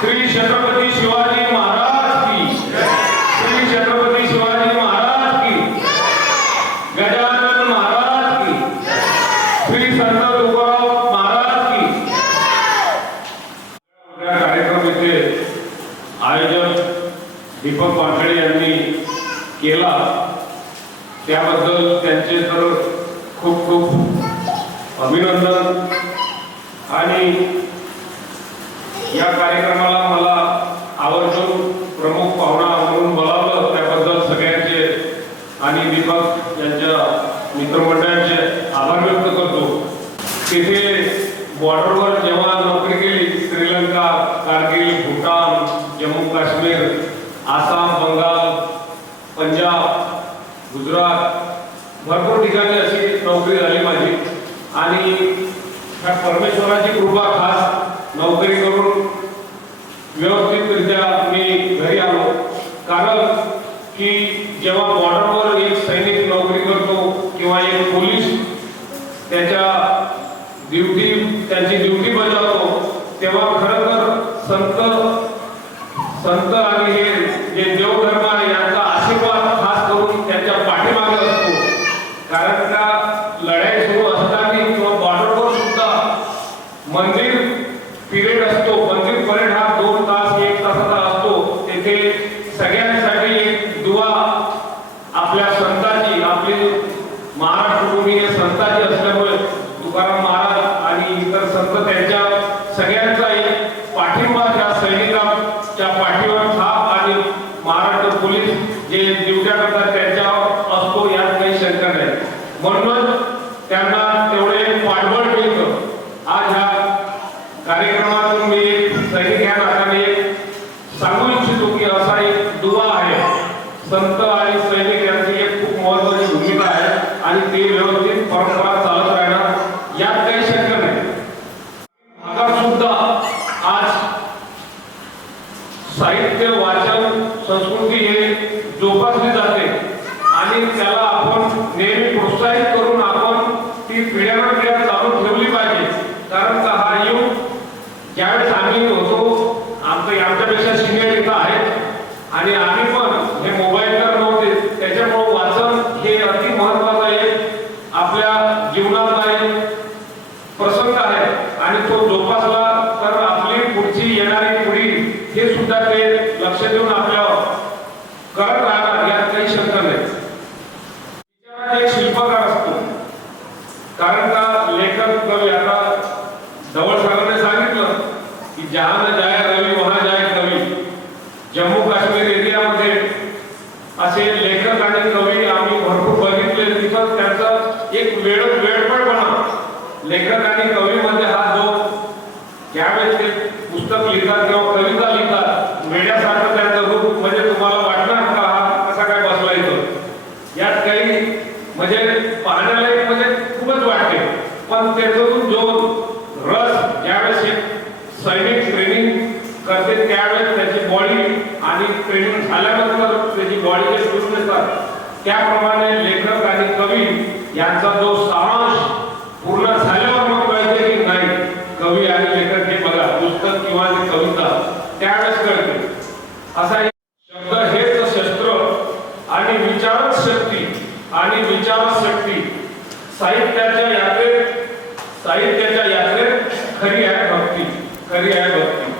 श्री छत्रपती शिवाजी महाराज श्री छत्रपती शिवाजी महाराज की। गजानन महाराज की। श्री संत तुकाराम महाराज की। आयोजन दीपक पाटळे यांनी केला. त्याबद्दल त्यांचे तर खूप खूप अभिनंदन. आणि या कार्यक्रमाला मला आवर्जून प्रमुख पाहुणा म्हणून बोलावलं. त्याबद्दल सगळ्यांचे आणि दीपक यांच्या मित्रमंडळाचे आभार व्यक्त करतो. तिथे बॉर्डरवर जेव्हा नोकरी केली श्रीलंका कारगिल भूटान जम्मू काश्मीर आसाम बंगाल पंजाब गुजरात भरपूर ठिकाणी अशी नोकरी झाली माझी. आणि त्या परमेश्वराची कृपा खास नोकरी करून व्यवस्थितरित्या मी घरी आलो. कारण की जेव्हा बॉर्डरवर एक सैनिक नोकरी करतो किंवा एक पोलीस त्याच्या ड्युटी त्यांची ड्युटी बजावतो तेव्हा खरं तर संत संत आणि हे जे देवधर्म आहे यांचा आशीर्वाद खास करून त्यांच्या पाठीमागे असतो कारण का लढाई सुरू असताना किंवा बॉर्डरवर सुद्धा मंदिर पिरियड असतो. मंदिर परेड हा दोन तास एक तासाचा असतो. तेथे सगळ्यांसाठी एक दुवा आपल्या संतांची आपली महाराष्ट्र भूमी संतांची असल्यामुळे तुकाराम महाराज आणि इतर संत त्यांच्या सगळ्यांचा एक पाठिंबा त्या सैनिकांच्या पाठीवर थाप आणि महाराष्ट्र पोलीस जे ड्युट्या करतात त्यांच्यावर असतो यात काही शंका नाही. म्हणून कार्यक्रमातून मी सैनिक या नात्याने सांगू इच्छितो की असा एक दुवा आहे. संत आणि सैनिक यांची एक खूप महत्वाची भूमिका आहे आणि ते व्यवस्थित परंपरा चालत राहणार. यात काही शक्य नाही. भागात सुद्धा आज साहित्य वाचन संस्कृती हे जोपासली जाते आणि त्याला आपण नेहमी प्रोत्साहित करून आपण ती पिढ्यावर पिढ्या चालू ठेवली पाहिजे कारण का हा युग ज्यावेळेस आम्ही होतो आमचं आमच्यापेक्षा सिनियर इथं आहेत आणि आम्ही पण हे मोबाईल तर नव्हते त्याच्यामुळे वाचन हे अति महत्वाचं आहे आपल्या जीवनाचा एक प्रसंग आहे आणि तो जोपासला तर आपली पुढची येणारी पिढी हे सुद्धा ते लक्ष देऊन आपल्या करत राहणार यात काही शंका नाही विचारात एक शिल्पकार असतो कारण का लेखक कवी आता जवळ सरांनी सांगितलं की जहां न जाय रवी वहां जाय कवी जम्मू काश्मीर एरियामध्ये असे लेखक आणि कवी आम्ही भरपूर बघितले तिथं त्यांचा एक वेळ वेळपणपणा लेखक आणि कवीमध्ये हा जो त्यावेळेस ते पुस्तक लिहितात किंवा कविता लिहितात वेड्यासारखं त्यांचं रूप म्हणजे तुम्हाला वाटणार का हा कसा काय बसला येतो यात काही म्हणजे पाहण्यालायक म्हणजे खूपच वाटते. पण त्याच्यातून जो रस ज्यावेळेस सैनिक ट्रेनिंग करते त्यावेळेस त्याची बॉडी आणि ट्रेनिंग झाल्यानंतर त्याची बॉडी जे सुरू येतात त्याप्रमाणे लेखक आणि कवी यांचा जो सारांश पूर्ण झाल्यावर मग कळते की नाही कवी आणि लेखक हे बघा पुस्तक किंवा ते कविता त्यावेळेस कळते असा शब्द हेच शस्त्र आणि विचारक शक्ती आणि विचारक शक्ती साहित्याच्या यात्रेत साहित्याच्या यात्रेत खरी आहे भक्ती खरी आहे भक्ती.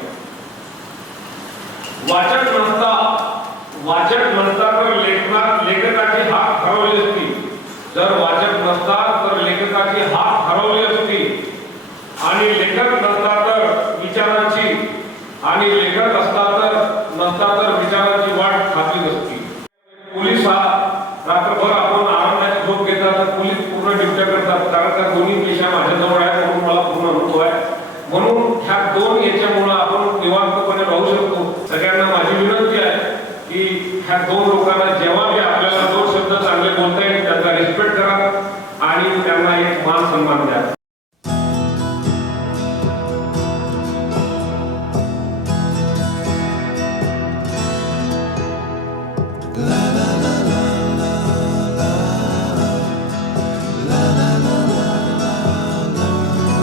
वाचक म्हणता वाचक म्हणता तर लेखना लेखकाची हात हरवली